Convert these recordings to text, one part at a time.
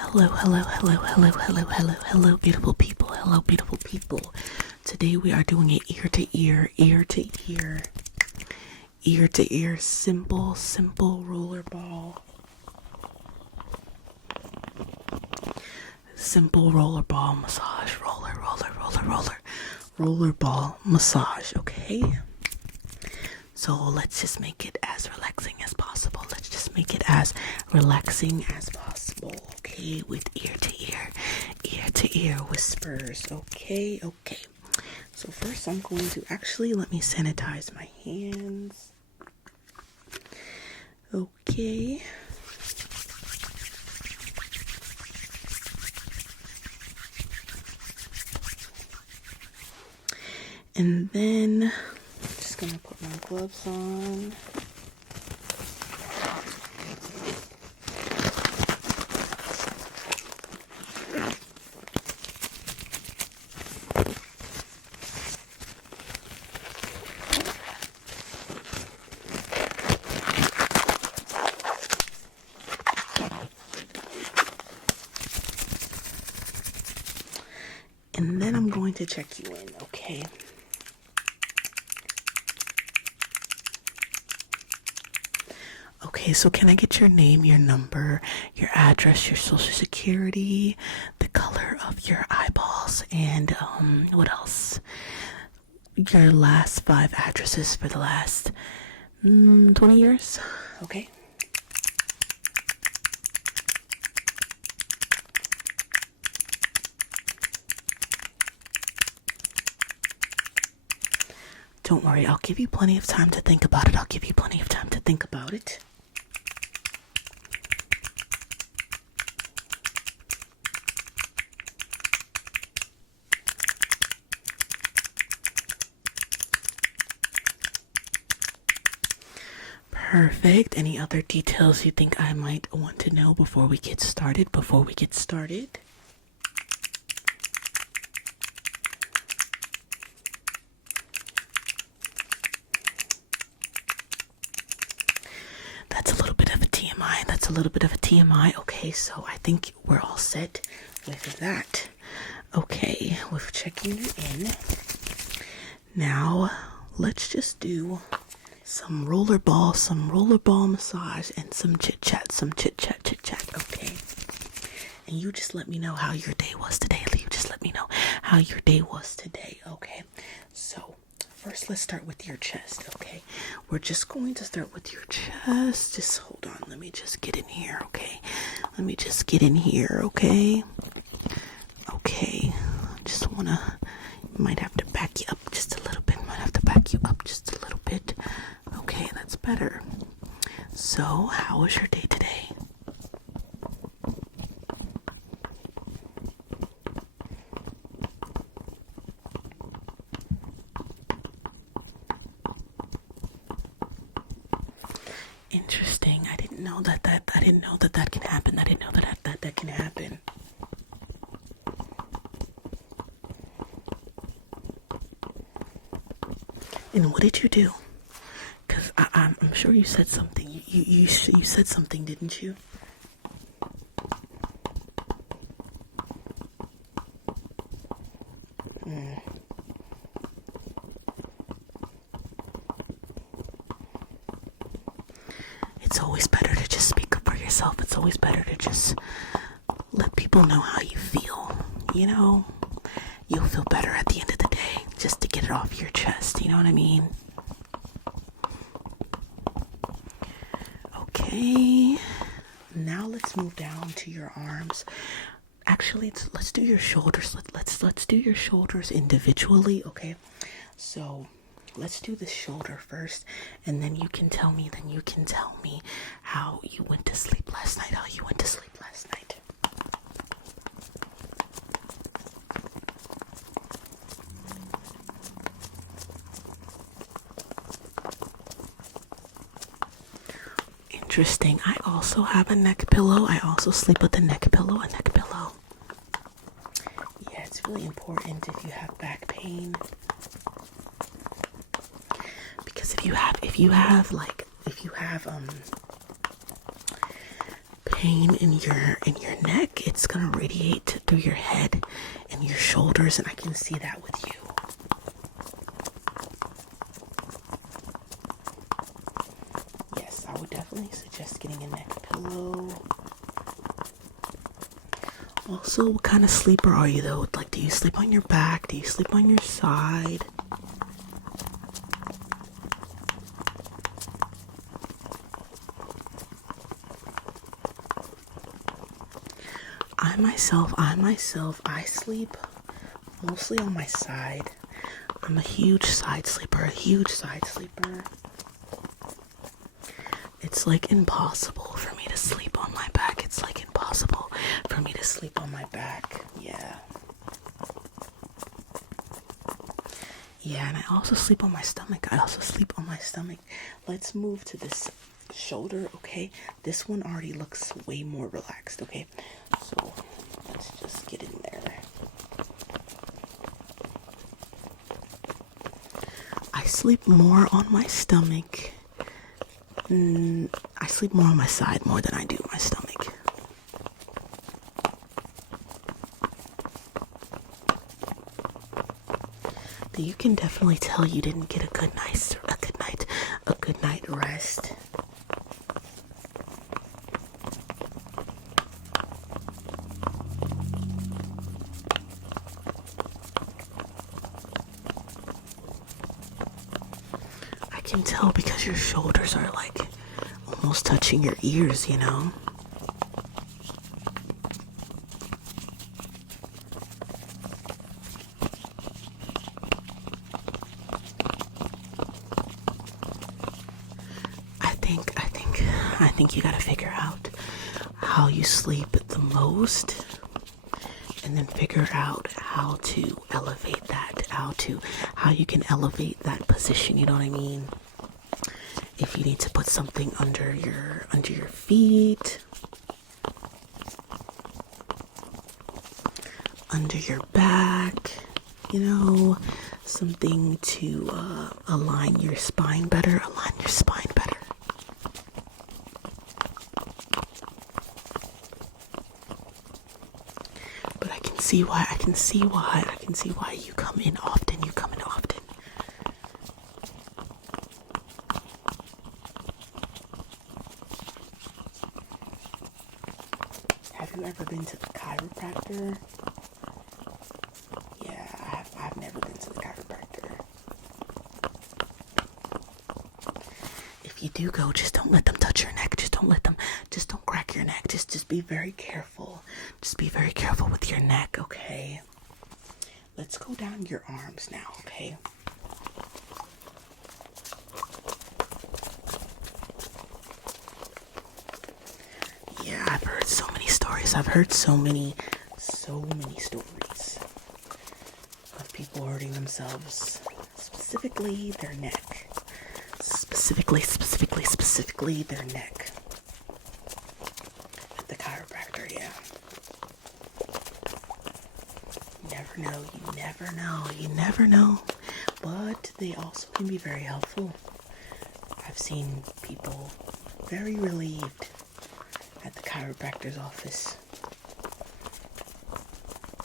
Hello, hello, hello, hello, hello, hello, hello, beautiful people. Hello, beautiful people. Today we are doing an ear to ear, simple rollerball. Simple rollerball massage. Rollerball massage, okay? So let's just make it as relaxing as possible. Okay? With ear to ear whispers, okay? So first I'm going to let me sanitize my hands. Okay. And then I'm just gonna put my gloves on. And then I'm going to check you in, okay? Okay, so can I get your name, your number, your address, your social security, the color of your eyeballs, and what else? Your last 5 addresses for the last 20 years, okay? Don't worry, I'll give you plenty of time to think about it. Perfect. Any other details you think I might want to know before we get started? That's a little bit of a TMI. Okay, so I think we're all set with that. Okay, with checking you in. Now, let's just do some rollerball massage, and some chit chat, okay? And you just let me know how your day was today. Okay? So, first let's start with your chest, okay? We're just going to start with your chest. Just hold on, let me just get in here, okay? Okay, just might have to back you up just a little bit. Okay, that's better. So, how was your day today? Interesting. I didn't know that can happen. That can happen. And what did you do? Because I'm sure you said something. You said something, didn't you? It's always better to just speak up for yourself. It's always better to just let people know how you feel. You know, you'll feel better at the end of the day just to get it off your chest. You know what I mean? Okay. Now let's move down to your arms. Actually, let's do your shoulders. Let's do your shoulders individually. Okay. So let's do the shoulder first, and then you can tell me how you went to sleep last night. Interesting. I also have a neck pillow. I also sleep with a neck pillow. Yeah, it's really important if you have back pain. Because if you have pain in your neck, it's gonna radiate through your head and your shoulders, and I can see that with you. Yes, I would definitely suggest getting a neck pillow. Also, what kind of sleeper are you though? Like, do you sleep on your back? Do you sleep on your side? I sleep mostly on my side. I'm a huge side sleeper, It's like impossible for me to sleep on my back. It's like impossible for me to sleep on my back. Yeah. Yeah, and I also sleep on my stomach. Let's move to this shoulder, okay? This one already looks way more relaxed, okay? So let's just get in there. I sleep more on my stomach. I sleep more on my side more than I do my stomach. You can definitely tell you didn't get a good night rest. I can tell because your shoulders are like almost touching your ears, you know? I think you gotta figure out how you sleep the most, and then figure out how to elevate that, how you can elevate that position, you know what I mean? If you need to put something under your feet, under your back, you know, something to align your spine better. But I can see why you come in often. Have you ever been to the chiropractor? Yeah, I've never been to the chiropractor. If you do go, just don't let them touch your neck. Just don't crack your neck. Just be very careful. Just be very careful with your neck, okay? Let's go down your arms now, okay? Yeah, I've heard so many stories. Of people hurting themselves, specifically their neck. Specifically their neck. At the chiropractor, yeah. You never know. But they also can be very helpful. I've seen people very relieved at the chiropractor's office.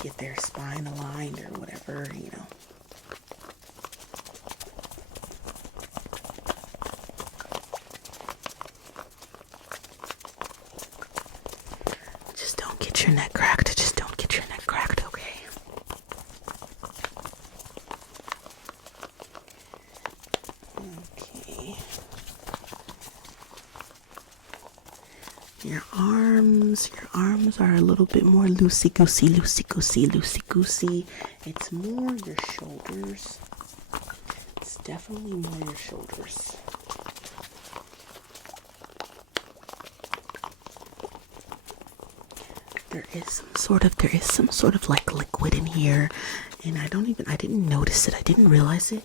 Get their spine aligned or whatever, you know. Just don't get your neck cracked. Okay? Okay. Your arms are a little bit more loosey-goosey. It's more your shoulders. It's definitely more your shoulders. There is some sort of like liquid in here, and I didn't notice it. I didn't realize it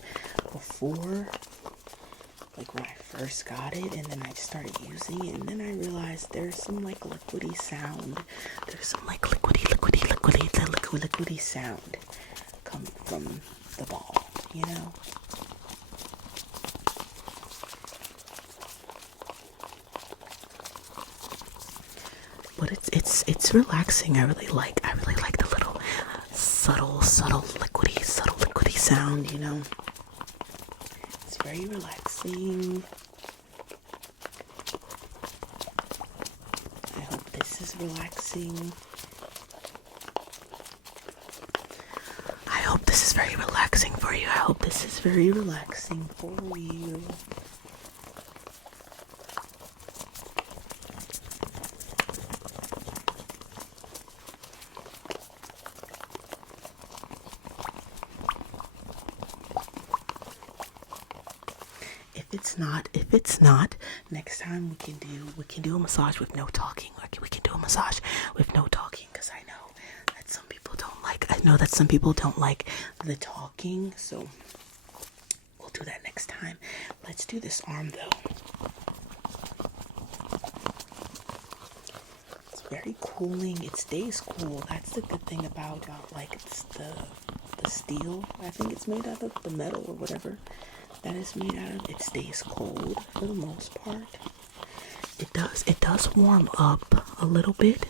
before, like when I first got it, and then I started using it, and then I realized there's some like liquidy sound. There's some like liquidy sound coming from the ball, you know? But it's relaxing. I really like the little subtle liquidy sound, you know. It's very relaxing. I hope this is relaxing. I hope this is very relaxing for you. I hope this is very relaxing for you. If it's not, next time we can do a massage with no talking. Like we can do a massage with no talking, because I know that some people don't like the talking, so we'll do that next time. Let's do this arm though. It's very cooling. It stays cool. That's the good thing about like it's the steel. I think it's made out of the metal or whatever that is made out of. It stays cold for the most part. It does warm up a little bit,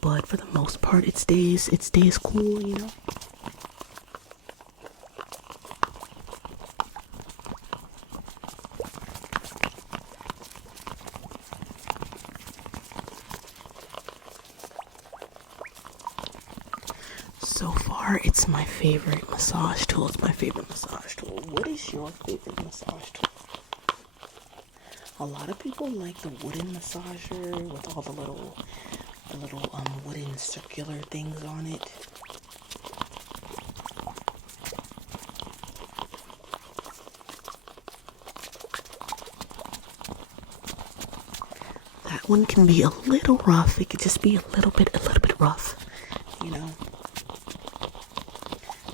but for the most part it stays cool, you know. So far, it's my favorite massage tool. What is your favorite massage tool? A lot of people like the wooden massager with all the little wooden circular things on it. That one can be a little rough. It could just be a little bit rough, you know.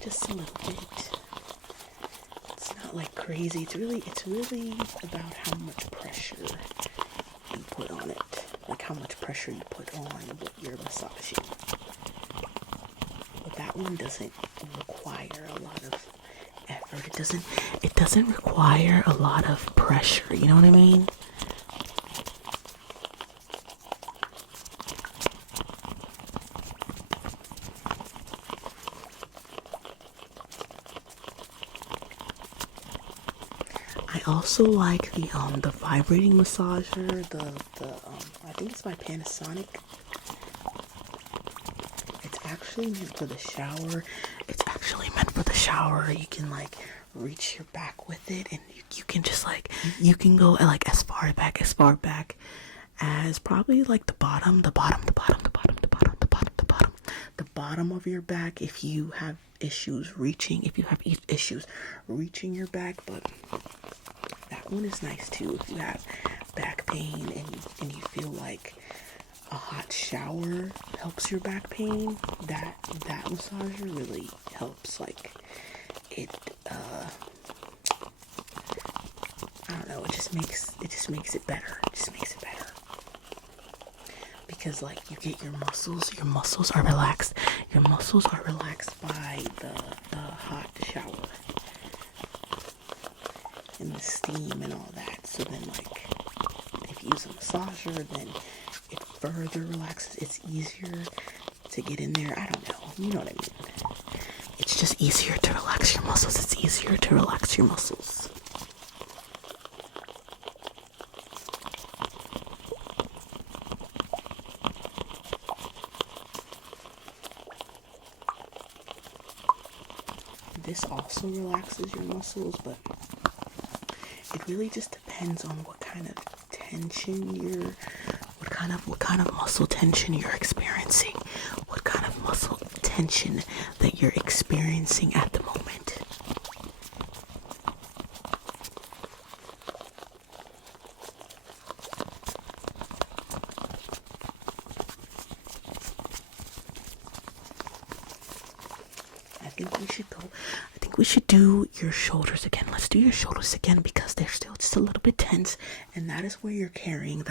Just a little bit. It's not like crazy. It's really about how much pressure you put on it. Like how much pressure you put on what you're massaging. But that one doesn't require a lot of effort. It doesn't require a lot of pressure, you know what I mean? I also like the vibrating massager, I think it's by Panasonic. It's actually meant for the shower. You can like reach your back with it, and you can just like, you can go like as far back as probably like the bottom of your back if you have issues reaching your back. But that one is nice too if you have back pain and you feel like a hot shower helps your back pain. That massager really helps. Like it I don't know, it just makes it better. Because like you get your muscles are relaxed by the hot shower and the steam and all that. So then like if you use a massager, then it further relaxes. It's easier to get in there. I don't know, you know what I mean. It's just easier to relax your muscles. This also relaxes your muscles, but it really just depends on what kind of tension what kind of muscle tension you're experiencing, what kind of muscle tension that you're experiencing at the moment. I think we should do your shoulders again. Let's do your shoulders again because they're still just a little bit tense, and that's where you're carrying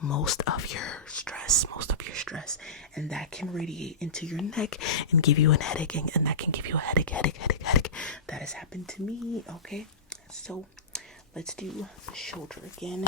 most of your stress, and that can radiate into your neck and give you a headache, and that can give you a headache. That has happened to me. Okay, so let's do the shoulder again.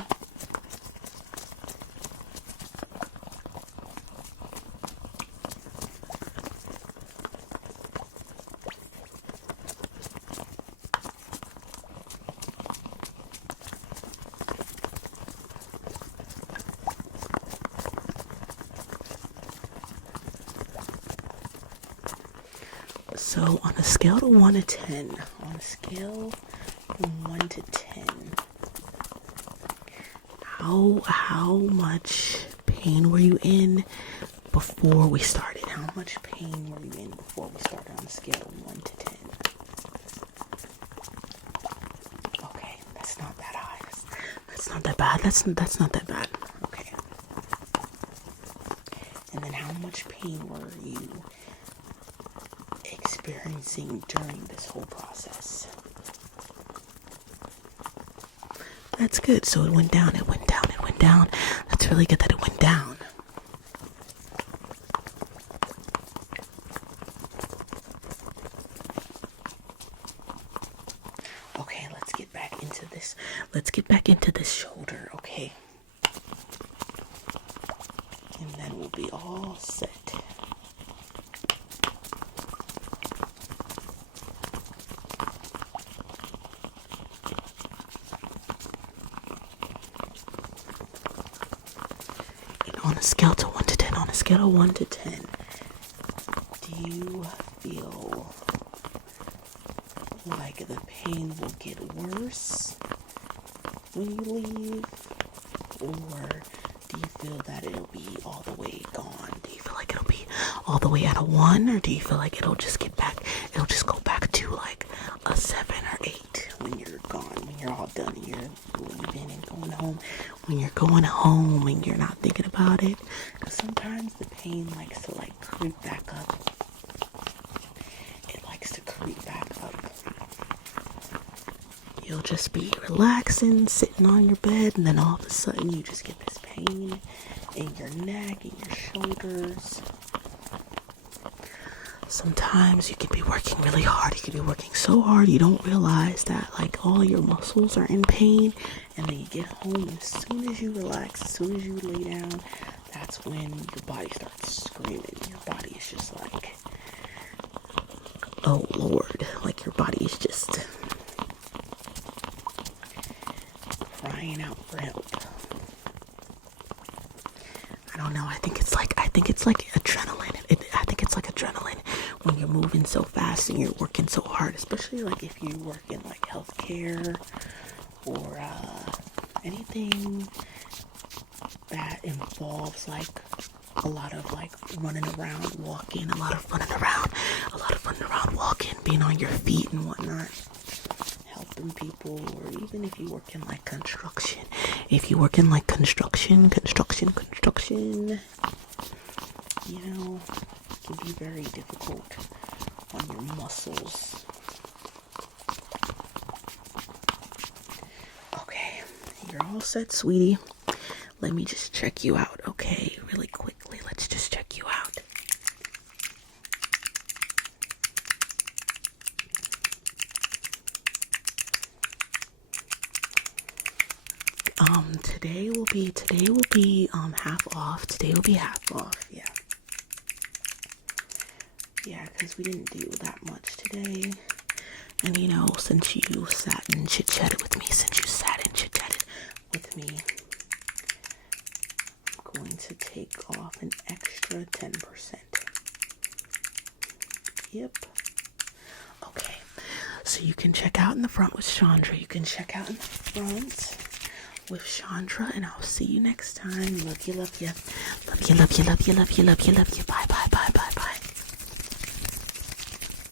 So on a scale to 1 to 10, on a scale from 1 to 10, how much pain were you in before we started? How much pain were you in before we started on a scale of 1 to 10? Okay, that's not that high. That's not that bad. That's not that bad. Okay. And then how much pain were you experiencing during this whole process? That's good. So it went down, it went down, it went down. That's really good that it went down. Okay, let's get back into this. Let's get back into this shoulder, okay? And then we'll be all set. On a scale to 1 to 10, on a scale of 1 to 10, do you feel like the pain will get worse when you leave? Or do you feel that it'll be all the way gone? Do you feel like it'll be all the way at a 1? Or do you feel like it'll just go back to like a 7 or 8 when you're gone, when you're all done and you're leaving and going home? When you're going home and you're not thinking about it, because sometimes the pain likes to like creep back up. It likes to creep back up. You'll just be relaxing, sitting on your bed, and then all of a sudden you just get this pain in your neck and your shoulders. Sometimes you could be working really hard. You could be working so hard you don't realize that like all your muscles are in pain, and then you get home, and as soon as you relax, as soon as you lay down, that's when your body starts screaming. Your body is just like, oh Lord, like your body is just crying out for help. I don't know. I think it's like adrenaline. I think it's like adrenaline when you're moving so fast and you're working so hard, especially like if you work in like healthcare or anything that involves like a lot of like running around, walking, a lot of running around, walking, being on your feet and whatnot, helping people. Or even if you work in like construction, you know, it can be very difficult on your muscles. Okay, you're all set, sweetie. Let me just check you out, okay? Really quickly, let's just check you out. Today will be half off. Today will be half off, yeah. Yeah, because we didn't do that much today. And you know, since you sat and chit-chatted with me, I'm going to take off an extra 10%. Yep. Okay. So you can check out in the front with Chandra. And I'll see you next time. Love you. Bye bye.